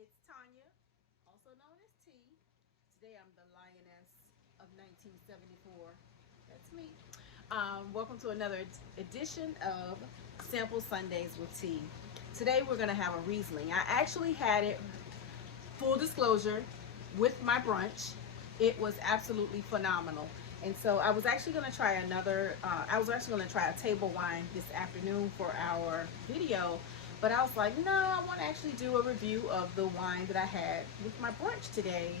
It's Tanya, also known as T. Today I'm the lioness of 1974. That's me. Welcome to another edition of Sample Sundays with T. Today we're going to have a Riesling. I actually had it, full disclosure, with my brunch. It was absolutely phenomenal. And so I was actually going to try I was actually going to try a table wine this afternoon for our video. But I was like, no, I want to actually do a review of the wine that I had with my brunch today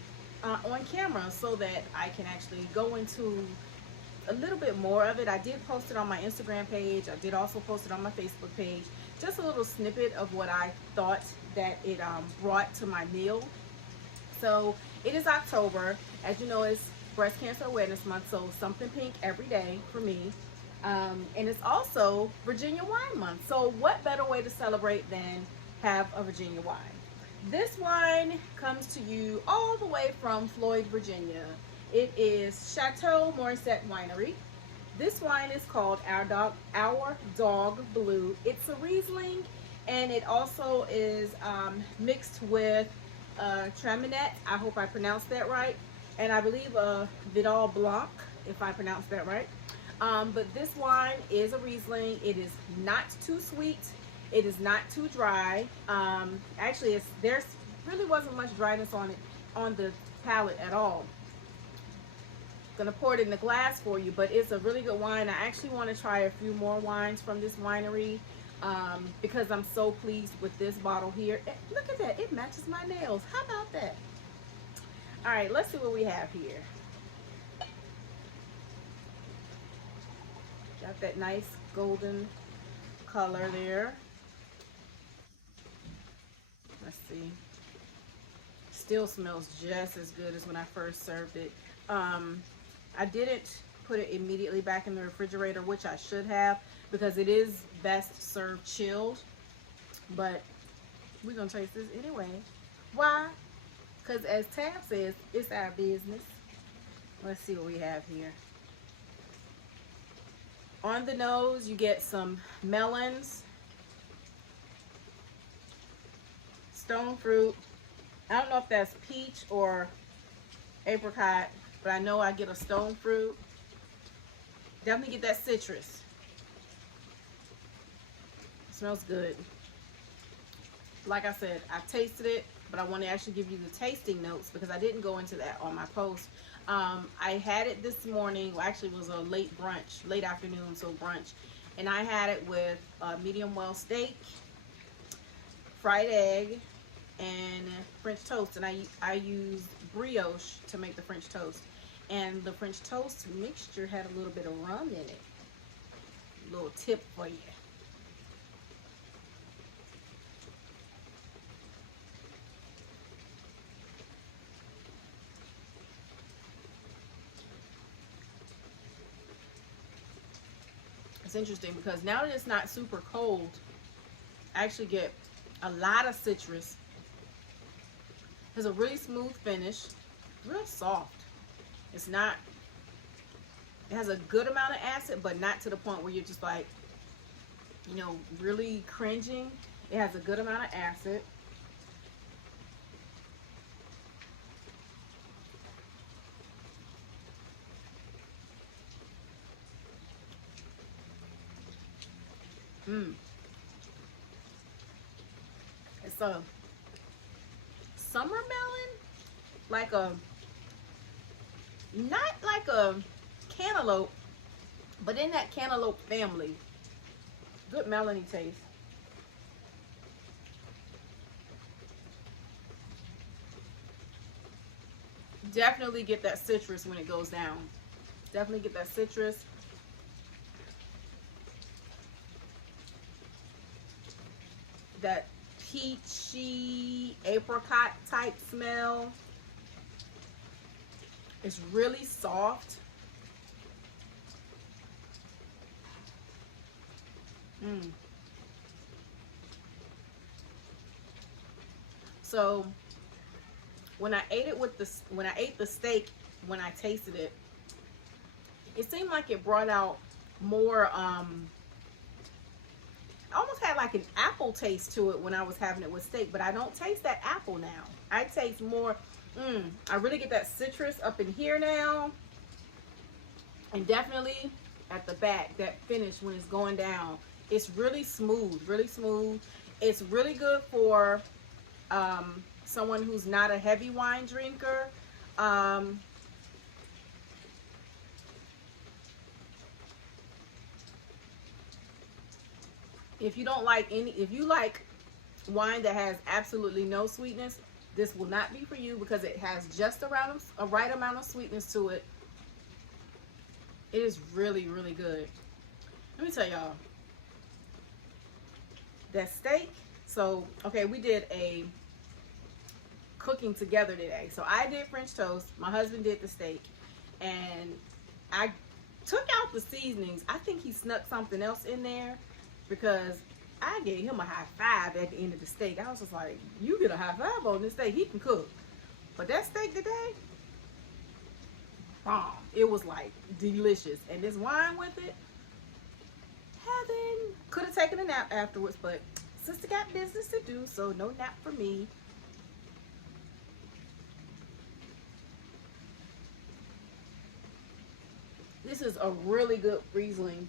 on camera so that I can actually go into a little bit more of it. I did post it on my Instagram page. I did also post it on my Facebook page. Just a little snippet of what I thought that it brought to my meal. So it is October. As you know, it's Breast Cancer Awareness Month, so something pink every day for me. And it's also Virginia Wine Month. So what better way to celebrate than have a Virginia wine? This wine comes to you all the way from Floyd, Virginia. It is Chateau Morissette Winery. This wine is called Our Dog Blue. It's a Riesling, and it also is mixed with Traminette. I hope I pronounced that right. And I believe Vidal Blanc, if I pronounced that right. But this wine is a Riesling. It is not too sweet. It is not too dry. Actually, there's really wasn't much dryness on it on the palate at all. Gonna pour it in the glass for you, but it's a really good wine. I actually want to try a few more wines from this winery because I'm so pleased with this bottle here. Look at that, it matches my nails. How about that? All right, let's see what we have here. Got that nice golden color there. Let's see. Still smells just as good as when I first served it. I didn't put it immediately back in the refrigerator, which I should have, because it is best served chilled. But we're gonna taste this anyway. Why? Because as Tab says, it's our business. Let's see what we have here. On the nose, you get some melons, stone fruit. I don't know if that's peach or apricot, but I know I get a stone fruit. Definitely get that citrus. It smells good. Like I said, I tasted it, but I want to actually give you the tasting notes because I didn't go into that on my post. I had it this morning. Well, actually, it was a late brunch, late afternoon, so brunch. And I had it with medium well steak, fried egg, and French toast. And I used brioche to make the French toast. And the French toast mixture had a little bit of rum in it. A little tip for you. It's interesting because now that it's not super cold, I actually get a lot of citrus. It's a really smooth finish, real soft. It's not, it has a good amount of acid, but not to the point where you're just like, you know, really cringing. It has a good amount of acid. It's a summer melon, like a, not like a cantaloupe, but in that cantaloupe family. Good melony taste. Definitely get that citrus when it goes down. Definitely get that citrus. That peachy apricot type smell. It's really soft. So when I ate it with when I ate the steak, when I tasted it, it seemed like it brought out more almost had like an apple taste to it when I was having it with steak, but I don't taste that apple now. I taste more, I really get that citrus up in here now. And definitely at the back, that finish when it's going down, it's really smooth, really smooth. It's really good for someone who's not a heavy wine drinker. If you don't like if you like wine that has absolutely no sweetness, this will not be for you because it has just around a right amount of sweetness to it. It is really, really good. Let me tell y'all, that steak. So, okay, we did a cooking together today. So I did French toast, my husband did the steak, and I took out the seasonings. I think he snuck something else in there because I gave him a high five at the end of the steak. I was just like, you get a high five on this steak, he can cook. But that steak today, bomb. It was like delicious. And this wine with it, heaven. Could have taken a nap afterwards, but sister got business to do, so no nap for me. This is a really good Riesling.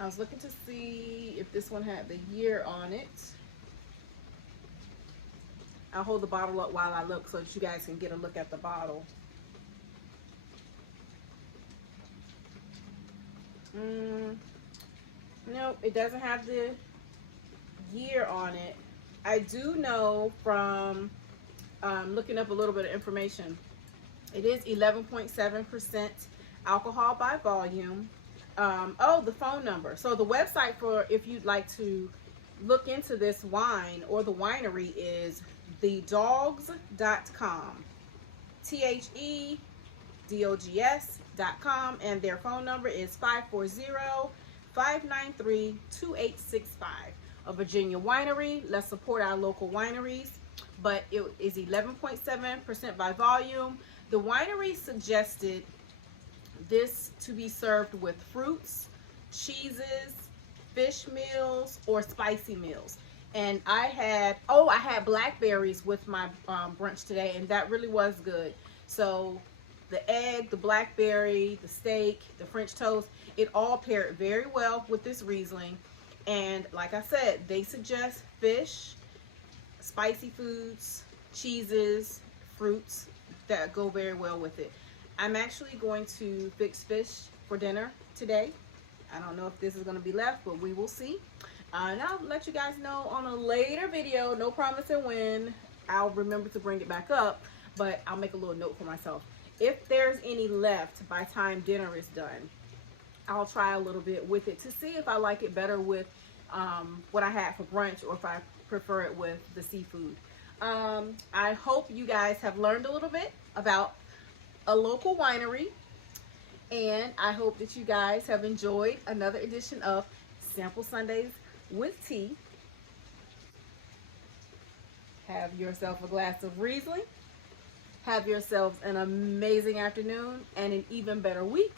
I was looking to see if this one had the year on it. I'll hold the bottle up while I look so that you guys can get a look at the bottle. Nope, it doesn't have the year on it. I do know from looking up a little bit of information, it is 11.7% alcohol by volume. Oh, the phone number. So the website for if you'd like to look into this wine or the winery is thedogs.com. THEDOGS.com, and their phone number is 540-593-2865. A Virginia winery. Let's support our local wineries. But it is 11.7% by volume. The winery suggested this to be served with fruits, cheeses, fish meals, or spicy meals. And I had blackberries with my brunch today, and that really was good. So the egg, the blackberry, the steak, the French toast, it all paired very well with this Riesling. And like I said, they suggest fish, spicy foods, cheeses, fruits that go very well with it. I'm actually going to fix fish for dinner today. I don't know if this is going to be left, but we will see. And I'll let you guys know on a later video. No promising when. I'll remember to bring it back up, but I'll make a little note for myself. If there's any left by time dinner is done, I'll try a little bit with it to see if I like it better with what I had for brunch or if I prefer it with the seafood. I hope you guys have learned a little bit about a local winery, and I hope that you guys have enjoyed another edition of Sample Sundays with Tea. Have yourself a glass of Riesling. Have yourselves an amazing afternoon and an even better week.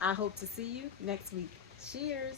I hope to see you next week. Cheers.